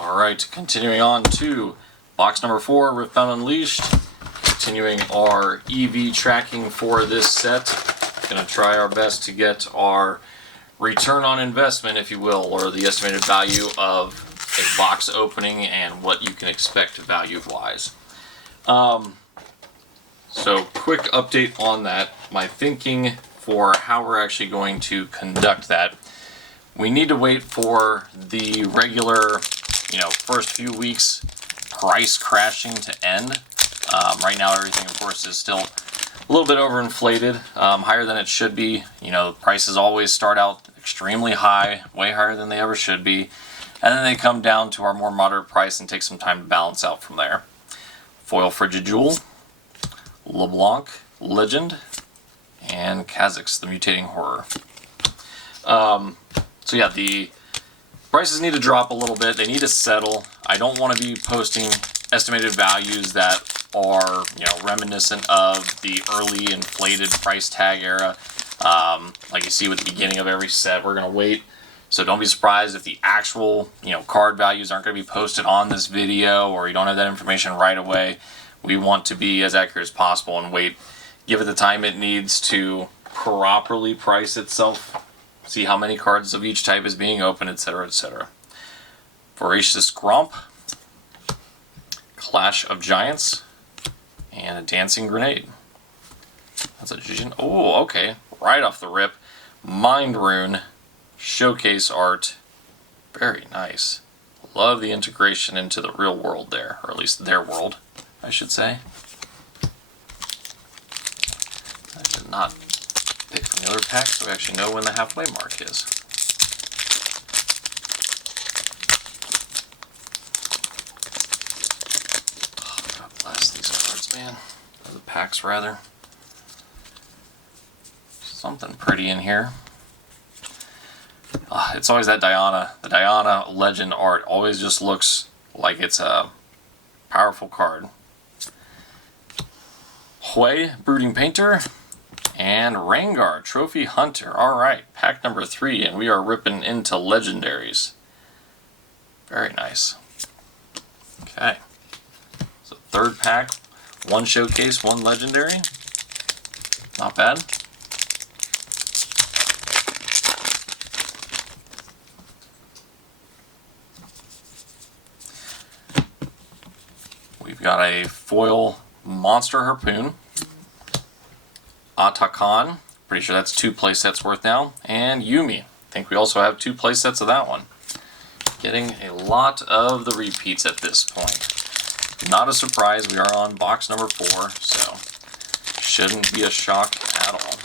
Alright, continuing on to box number 4, Riftbound Unleashed. Continuing our EV tracking for this set. Going to try our best to get our return on investment, if you will, or the estimated value of a box opening and what you can expect value-wise. So, quick update on that. My thinking for how we're actually going to conduct that. We need to wait for the regular, first few weeks price crashing to end. Right now, everything, of course, is still a little bit overinflated, higher than it should be. Prices always start out extremely high, way higher than they ever should be, and then they come down to our more moderate price and take some time to balance out from there. Foil Frigid Jewel, LeBlanc, Legend, and Kha'Zix, the Mutating Horror. So yeah, the prices need to drop a little bit. They need to settle. I don't want to be posting estimated values that are, reminiscent of the early inflated price tag era. Like you see with the beginning of every set, we're going to wait. So don't be surprised if the actual, card values aren't going to be posted on this video, or you don't have that information right away. We want to be as accurate as possible and wait. Give it the time it needs to properly price itself. See how many cards of each type is being opened, etc., etc. Voracious Gromp, Clash of Giants, and a Dancing Grenade. That's a Jin. Oh, okay. Right off the rip. Mind Rune, showcase art. Very nice. Love the integration into the real world there, or at least their world, I should say. I did not pick from the other pack, so we actually know when the halfway mark is. Oh, God bless these cards, man. Or the packs, rather. Something pretty in here. It's always that Diana. The Diana Legend art always just looks like it's a powerful card. Hui, Brooding Painter, and Rengar, Trophy Hunter. Alright, pack number 3, and we are ripping into legendaries. Very nice. Okay. So third pack, 1 showcase, 1 legendary. Not bad. We've got a foil Monster Harpoon, Atakan, pretty sure that's 2 playsets worth now, and Yuumi. I think we also have 2 playsets of that one. Getting a lot of the repeats at this point. Not a surprise, we are on box number 4, so shouldn't be a shock at all.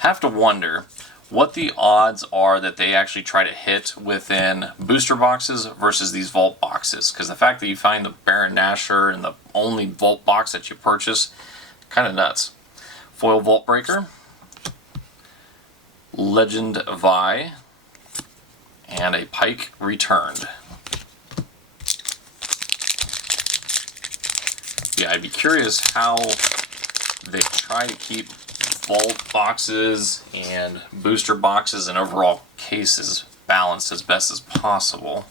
Have to wonder what the odds are that they actually try to hit within booster boxes versus these vault boxes. Because the fact that you find the Baron Nashor in the only vault box that you purchase, kind of nuts. Foil Vault Breaker, Legend Vi, and a Pike Returned. Yeah, I'd be curious how they try to keep vault boxes and booster boxes and overall cases balanced as best as possible.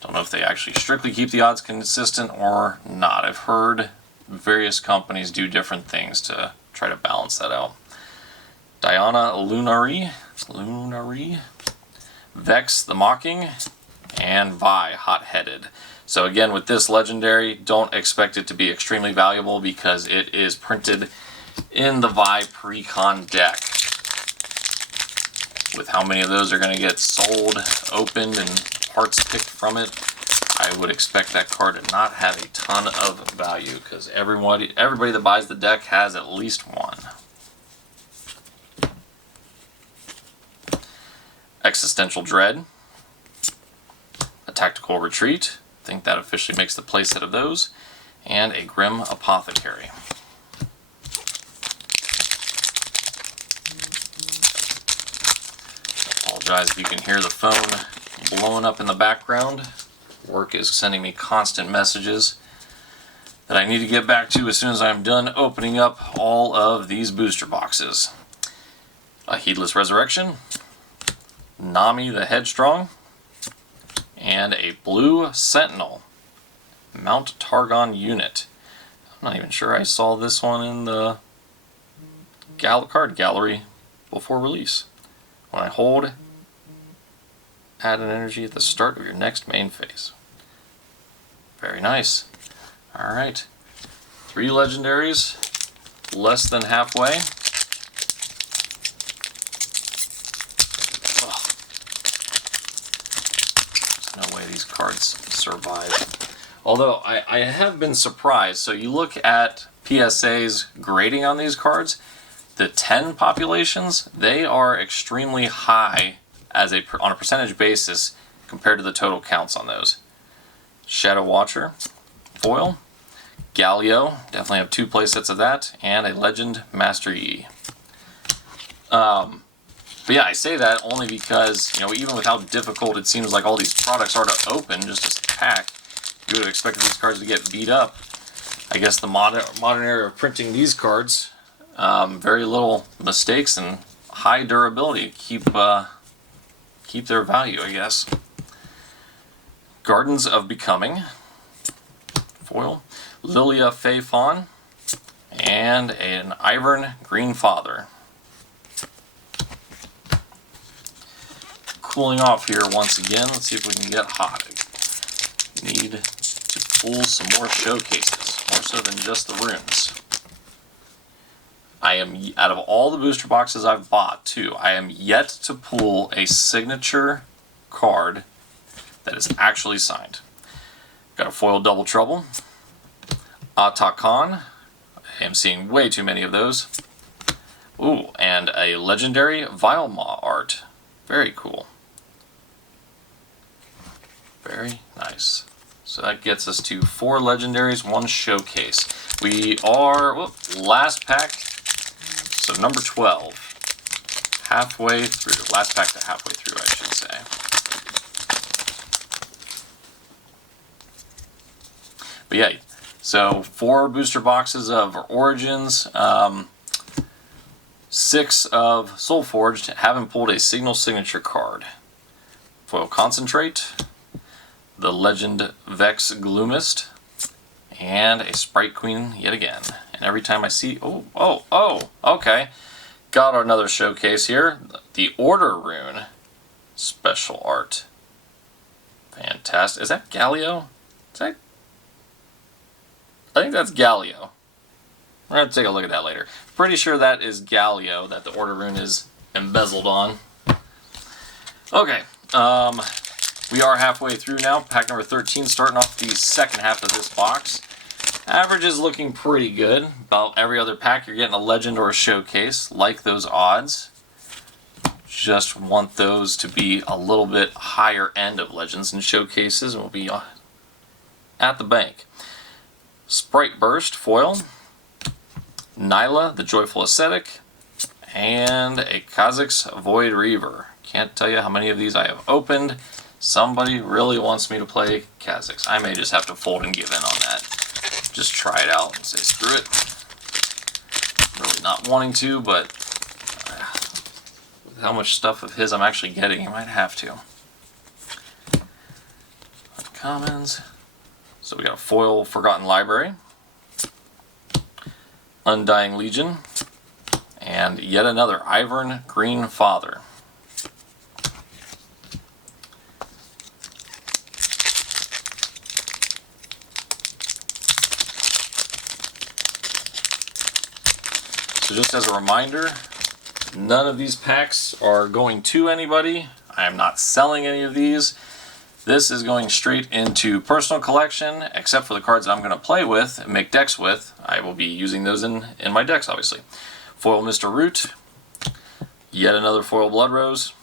Don't know if they actually strictly keep the odds consistent or not. I've heard various companies do different things to try to balance that out. Diana Lunari, Vex the Mocking, and Vi Hot-Headed. So again, with this legendary, don't expect it to be extremely valuable because it is printed in the Vi Precon deck. With how many of those are going to get sold, opened, and parts picked from it, I would expect that card to not have a ton of value because everybody that buys the deck has at least one. Existential Dread, a Tactical Retreat, I think that officially makes the playset of those, and a Grim Apothecary. Apologize if you can hear the phone blowing up in the background. Work is sending me constant messages that I need to get back to as soon as I'm done opening up all of these booster boxes. A Heedless Resurrection, Nami the Headstrong, and a blue Sentinel Mount Targon unit. I'm not even sure I saw this one in the card gallery before release. When I hold, add an energy at the start of your next main phase. Very nice. Alright. 3 legendaries, less than halfway. Oh. There's no way these cards survive. Although, I have been surprised. So you look at PSA's grading on these cards, the 10 populations, they are extremely high as on a percentage basis compared to the total counts on those. Shadow Watcher, foil. Galio, definitely have 2 playsets of that, and a Legend Master Yi. But yeah, I say that only because, you know, even with how difficult it seems like all these products are to open, just as a pack, you would have expected these cards to get beat up. I guess the modern era of printing these cards, very little mistakes and high durability keep their value, I guess. Gardens of Becoming, foil. Lilia Fey Fawn, and an Ivern Green Father. Cooling off here once again. Let's see if we can get hot. Need to pull some more showcases, more so than just the runes. I am, out of all the booster boxes I've bought too, I am yet to pull a signature card that is actually signed. Got a foil Double Trouble. Atakan. I am seeing way too many of those. Ooh, and a legendary Vilemaw art. Very cool. Very nice. So that gets us to 4 legendaries, 1 showcase. We are, last pack, so number 12. Halfway through. Last pack to halfway through, I should say. But yeah, so 4 booster boxes of Origins, 6 of Soulforged. Haven't pulled a single signature card. Foil Concentrate, the Legend Vex Gloomist, and a Sprite Queen yet again. And every time I see, okay, got another showcase here. The Order Rune special art. Fantastic. Is that Galio? I think that's Galio. We're going to take a look at that later. Pretty sure that is Galio that the Order Rune is embezzled on. Okay, we are halfway through now. Pack number 13, starting off the second half of this box. Average is looking pretty good. About every other pack you're getting a legend or a showcase. Like those odds. Just want those to be a little bit higher end of legends and showcases, and we'll be at the bank. Sprite Burst, foil. Nyla, the Joyful Ascetic. And a Kha'Zix Void Reaver. Can't tell you how many of these I have opened. Somebody really wants me to play Kha'Zix. I may just have to fold and give in on that. Just try it out and say screw it. Really not wanting to, but with how much stuff of his I'm actually getting, I might have to. Commons. So we got a foil Forgotten Library, Undying Legion, and yet another Ivern Green Father. So just as a reminder, none of these packs are going to anybody. I am not selling any of these. This is going straight into personal collection, except for the cards that I'm going to play with and make decks with. I will be using those in my decks, obviously. Foil Mr. Root, yet another foil Blood Rose,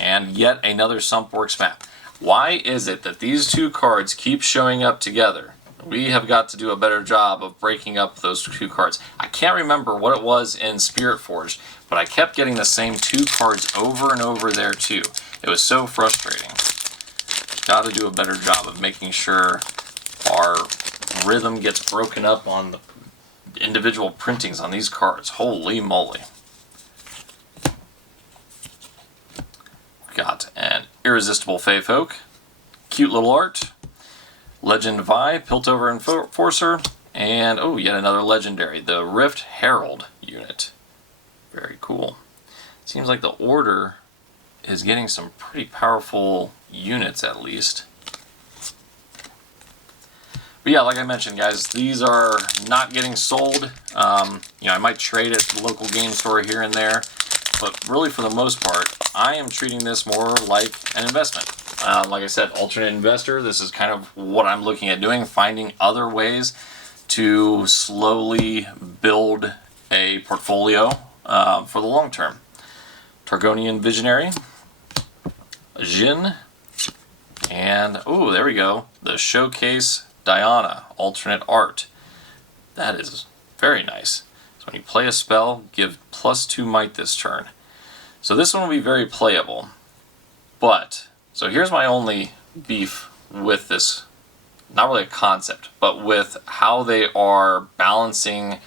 and yet another Sumpworks map. Why is it that these 2 cards keep showing up together? We have got to do a better job of breaking up those 2 cards. I can't remember what it was in Spirit Forged, but I kept getting the same 2 cards over and over there too. It was so frustrating. Got to do a better job of making sure our rhythm gets broken up on the individual printings on these cards. Holy moly. We got an Irresistible Fey Folk, cute little art, Legend Vi, Piltover Enforcer, and oh, yet another legendary, the Rift Herald unit. Very cool. Seems like the order is getting some pretty powerful units at least. But yeah, like I mentioned, guys, these are not getting sold. You know, I might trade at the local game store here and there, but really for the most part, I am treating this more like an investment. Like I said, alternate investor, this is kind of what I'm looking at doing, finding other ways to slowly build a portfolio for the long term. Targonian Visionary, Jin, and oh, there we go, the Showcase Diana, alternate art. That is very nice. So when you play a spell, give +2 might this turn. So this one will be very playable. But, so here's my only beef with this, not really a concept, but with how they are balancing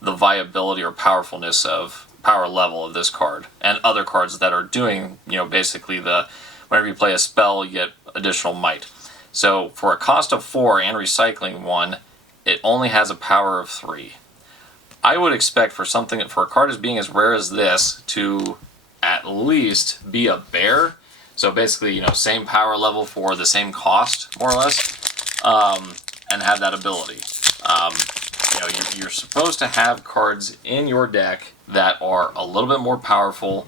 the viability or powerfulness of power level of this card and other cards that are doing, you know, basically the whenever you play a spell you get additional might. So for a cost of 4 and recycling 1, it only has a power of 3. I would expect for a card as being as rare as this to at least be a bear. So basically, you know, same power level for the same cost, more or less, and have that ability. You know, you're supposed to have cards in your deck that are a little bit more powerful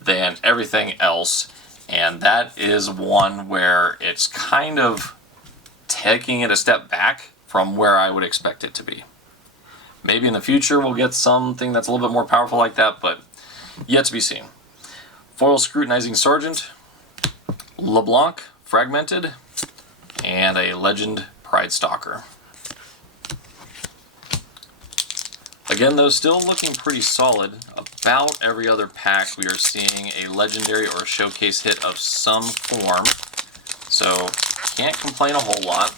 than everything else, and that is one where it's kind of taking it a step back from where I would expect it to be. Maybe in the future we'll get something that's a little bit more powerful like that, but yet to be seen. Foil Scrutinizing Sergeant, LeBlanc, Fragmented, and a Legend Pride Stalker. Again, though, still looking pretty solid. About every other pack we are seeing a legendary or a showcase hit of some form, so can't complain a whole lot.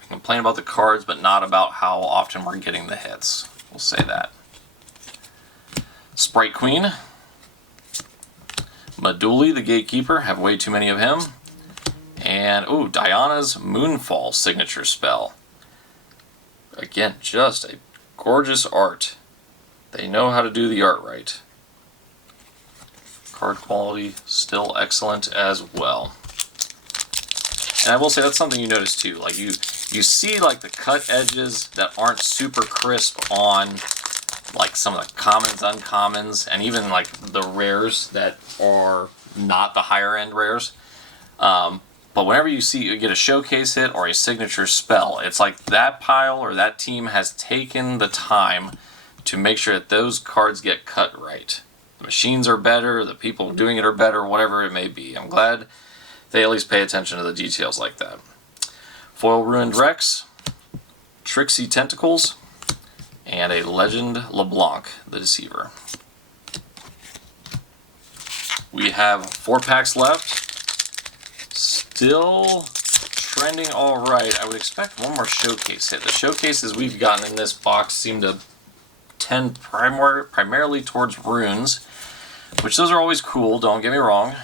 We complain about the cards, but not about how often we're getting the hits. We'll say that. Sprite Queen, Maduli the Gatekeeper, have way too many of him, and oh, Diana's Moonfall signature spell. Again, just a gorgeous art. They know how to do the art right. Card quality still excellent as well. And I will say that's something you notice too. Like you see like the cut edges that aren't super crisp on like some of the commons, uncommons, and even like the rares that are not the higher end rares. But whenever you get a showcase hit or a signature spell, it's like that pile or that team has taken the time to make sure that those cards get cut right. The machines are better, the people doing it are better, whatever it may be. I'm glad they at least pay attention to the details like that. Foil Ruined Rex, Trixie Tentacles, and a Legend LeBlanc, the Deceiver. We have 4 packs left. Still trending all right. I would expect one more showcase hit. The showcases we've gotten in this box seem to tend primarily towards runes, which those are always cool, don't get me wrong,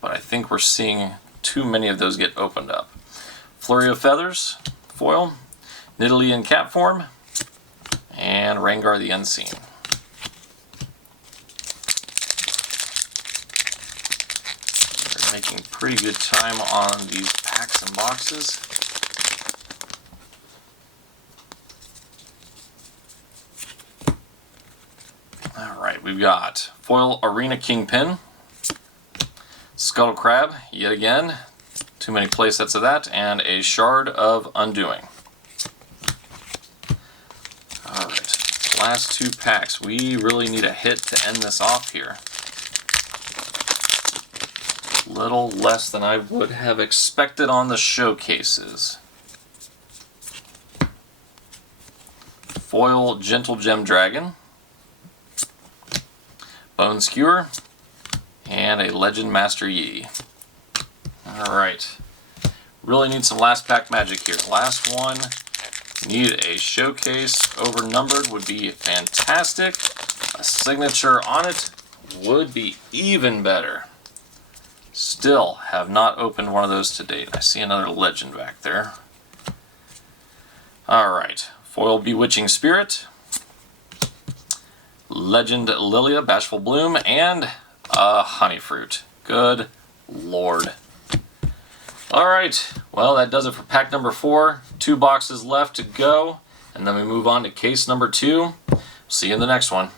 but I think we're seeing too many of those get opened up. Flurry of Feathers, foil, Nidalee in cat form, and Rengar the Unseen. We're making pretty good time on these packs and boxes. Alright, we've got foil Arena Kingpin, Scuttle Crab, yet again, too many playsets of that, and a Shard of Undoing. Alright, last 2 packs. We really need a hit to end this off here. Little less than I would have expected on the showcases. Foil Gentle Gem Dragon, Bone Skewer, and a Legend Master Yi. Alright. Really need some last pack magic here. Last one. Need a showcase. Overnumbered would be fantastic. A signature on it would be even better. Still have not opened one of those to date. I see another legend back there. Alright, foil Bewitching Spirit, legend Lilia, Bashful Bloom, and a Honey Fruit. Good lord. Alright, well that does it for pack number 4. 2 boxes left to go, and then we move on to case number 2. See you in the next one.